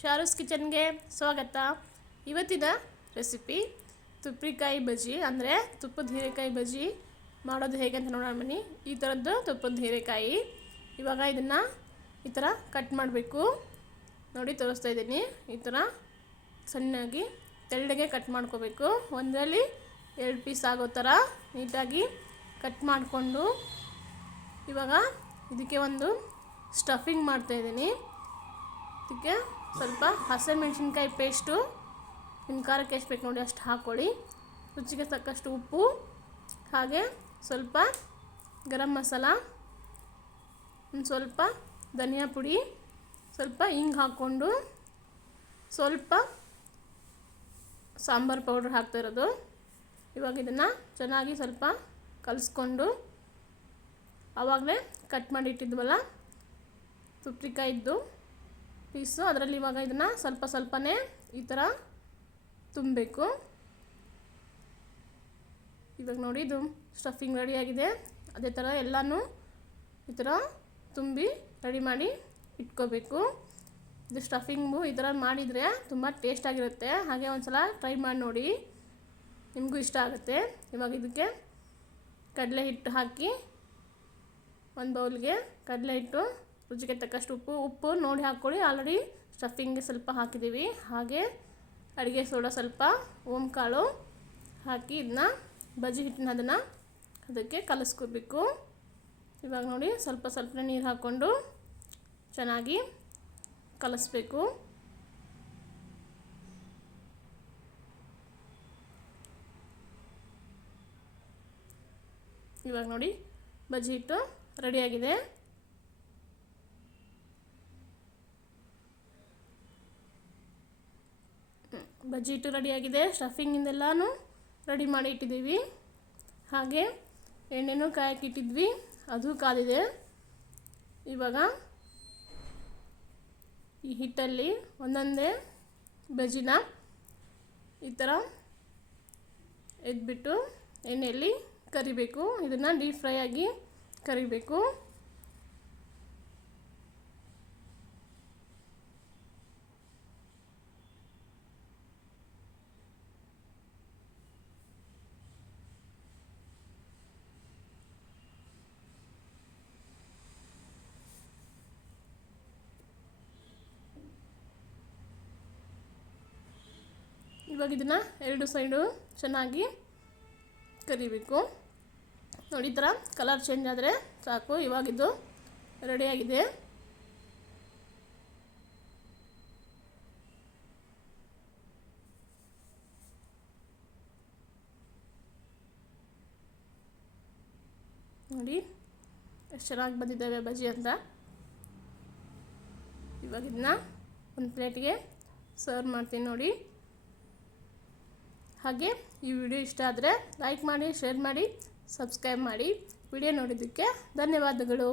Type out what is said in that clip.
ಶಾರೂಸ್ ಕಿಚನ್ಗೆ ಸ್ವಾಗತ. ಇವತ್ತಿನ ರೆಸಿಪಿ ತುಪ್ಪಿಕಾಯಿ ಬಜ್ಜಿ, ಅಂದರೆ ತುಪ್ಪದ ಹೀರೆಕಾಯಿ ಬಜ್ಜಿ ಮಾಡೋದು ಹೇಗೆ ಅಂತ ನೋಡೋಣ ಬನ್ನಿ. ಈ ಥರದ್ದು ತುಪ್ಪದ ಹೀರೆಕಾಯಿ. ಇವಾಗ ಇದನ್ನು ಈ ಥರ ಕಟ್ ಮಾಡಬೇಕು. ನೋಡಿ, ತೋರಿಸ್ತಾ ಇದ್ದೀನಿ. ಈ ಥರ ಸಣ್ಣಾಗಿ ತೆಳ್ಳಗೆ ಕಟ್ ಮಾಡ್ಕೋಬೇಕು. ಒಂದರಲ್ಲಿ ಎರಡು ಪೀಸ್ ಆಗೋ ಥರ ನೀಟಾಗಿ ಕಟ್ ಮಾಡಿಕೊಂಡು ಇವಾಗ ಇದಕ್ಕೆ ಒಂದು ಸ್ಟಫಿಂಗ್ ಮಾಡ್ತಾಯಿದ್ದೀನಿ ಇದಕ್ಕೆ ಸ್ವಲ್ಪ ಹಸಿಮೆಣ್ಸಿನ್ಕಾಯಿ ಪೇಸ್ಟು ನಿಮ್ಮ ಖಾರಕ್ಕೆ ಎಷ್ಟು ಬೇಕು ನೋಡಿ ಅಷ್ಟು ಹಾಕ್ಕೊಳ್ಳಿ. ರುಚಿಗೆ ತಕ್ಕಷ್ಟು ಉಪ್ಪು, ಹಾಗೆ ಸ್ವಲ್ಪ ಗರಂ ಮಸಾಲ ಒಂದು ಸ್ವಲ್ಪ ಧನಿಯಾ ಪುಡಿ, ಸ್ವಲ್ಪ ಹಿಂಗೆ ಹಾಕ್ಕೊಂಡು ಸ್ವಲ್ಪ ಸಾಂಬಾರು ಪೌಡ್ರ್ ಹಾಕ್ತಾ ಇರೋದು. ಇವಾಗ ಇದನ್ನು ಚೆನ್ನಾಗಿ ಸ್ವಲ್ಪ ಕಲಿಸ್ಕೊಂಡು ಆವಾಗಲೇ ಕಟ್ ಮಾಡಿ ಇಟ್ಟಿದ್ವಲ್ಲ ತುಪ್ರಿಕಾಯಿದ್ದು ಪೀಸು. ಅದರಲ್ಲಿ ಇವಾಗ ಇದನ್ನು ಸ್ವಲ್ಪ ಸ್ವಲ್ಪನೇ ಈ ಥರ ತುಂಬಬೇಕು. ಇವಾಗ ನೋಡಿ ಇದು ಸ್ಟಫಿಂಗ್ ರೆಡಿಯಾಗಿದೆ ಅದೇ ಥರ ಎಲ್ಲನೂ ಈ ಥರ ತುಂಬಿ ರೆಡಿ ಮಾಡಿ ಇಟ್ಕೋಬೇಕು. ಇದು ಸ್ಟಫಿಂಗು ಈ ಥರ ಮಾಡಿದರೆ ತುಂಬ ಟೇಸ್ಟಾಗಿರುತ್ತೆ ಹಾಗೆ ಒಂದು ಸಲ ಟ್ರೈ ಮಾಡಿ ನೋಡಿ. ನಿಮಗೂ ಇಷ್ಟ ಆಗುತ್ತೆ. ಇವಾಗ ಇದಕ್ಕೆ ಕಡಲೆ ಹಿಟ್ಟು ಹಾಕಿ ಒಂದು ಬೌಲ್ಗೆ ಕಡಲೆ ಹಿಟ್ಟು ರುಚಿಗೆ ತಕ್ಕಷ್ಟು ಉಪ್ಪು ಉಪ್ಪು ನೋಡಿ ಹಾಕ್ಕೊಳ್ಳಿ. ಆಲ್ರೆಡಿ ಸ್ಟಫಿಂಗ್ಗೆ ಸ್ವಲ್ಪ ಹಾಕಿದ್ದೀವಿ. ಹಾಗೆ ಅಡುಗೆ ಸೋಡಾ ಸ್ವಲ್ಪ ಕಾಳು ಹಾಕಿ ಇದನ್ನ ಬಜ್ಜಿ ಹಿಟ್ಟಿನ ಅದನ್ನು ಅದಕ್ಕೆ ಕಲಿಸ್ಕೋಬೇಕು. ಇವಾಗ ನೋಡಿ ಸ್ವಲ್ಪ ಸ್ವಲ್ಪ ನೀರು ಹಾಕ್ಕೊಂಡು ಚೆನ್ನಾಗಿ ಕಲಸ್ಬೇಕು. ಇವಾಗ ನೋಡಿ ಬಜ್ಜಿ ಹಿಟ್ಟು ರೆಡಿಯಾಗಿದೆ ಬಜ್ಜಿ ಹಿಟ್ಟು ರೆಡಿಯಾಗಿದೆ. ಸ್ಟಫಿಂಗಿಂದೆಲ್ಲನೂ ರೆಡಿ ಮಾಡಿ ಇಟ್ಟಿದ್ದೀವಿ. ಹಾಗೆ ಎಣ್ಣೆನೂ ಕಾಯಕ್ಕೆ ಇಟ್ಟಿದ್ವಿ. ಅದು ಕಾದಿದೆ. ಇವಾಗ ಈ ಹಿಟ್ಟಲ್ಲಿ ಒಂದೊಂದೇ ಬಜ್ಜಿನ ಈ ಥರ ಎದ್ಬಿಟ್ಟು ಎಣ್ಣೆಯಲ್ಲಿ ಕರಿಬೇಕು. ಇದನ್ನು ಡೀಪ್ ಫ್ರೈ ಆಗಿ ಕರಿಬೇಕು. ಇವಾಗ ಇದನ್ನು ಎರಡು ಸೈಡು ಚೆನ್ನಾಗಿ ಕರಿಬೇಕು. ನೋಡಿ ಥರ ಕಲರ್ ಚೇಂಜ್ ಆದರೆ ಸಾಕು. ಇವಾಗಿದ್ದು ರೆಡಿಯಾಗಿದೆ ನೋಡಿ, ಎಷ್ಟು ಚೆನ್ನಾಗಿ ಬಂದಿದ್ದಾವೆ ಬಜ್ಜಿ ಅಂತ. ಇವಾಗ ಇದನ್ನ ಒಂದು ಪ್ಲೇಟಿಗೆ ಸರ್ವ್ ಮಾಡ್ತೀನಿ ನೋಡಿ. ಹಾಗೆ ಈ ವಿಡಿಯೋ ಇಷ್ಟ ಆದರೆ ಲೈಕ್ ಮಾಡಿ ಶೇರ್ ಮಾಡಿ ಸಬ್ಸ್ಕ್ರೈಬ್ ಮಾಡಿ. ವಿಡಿಯೋ ನೋಡಿದ್ದಕ್ಕೆ ಧನ್ಯವಾದಗಳು.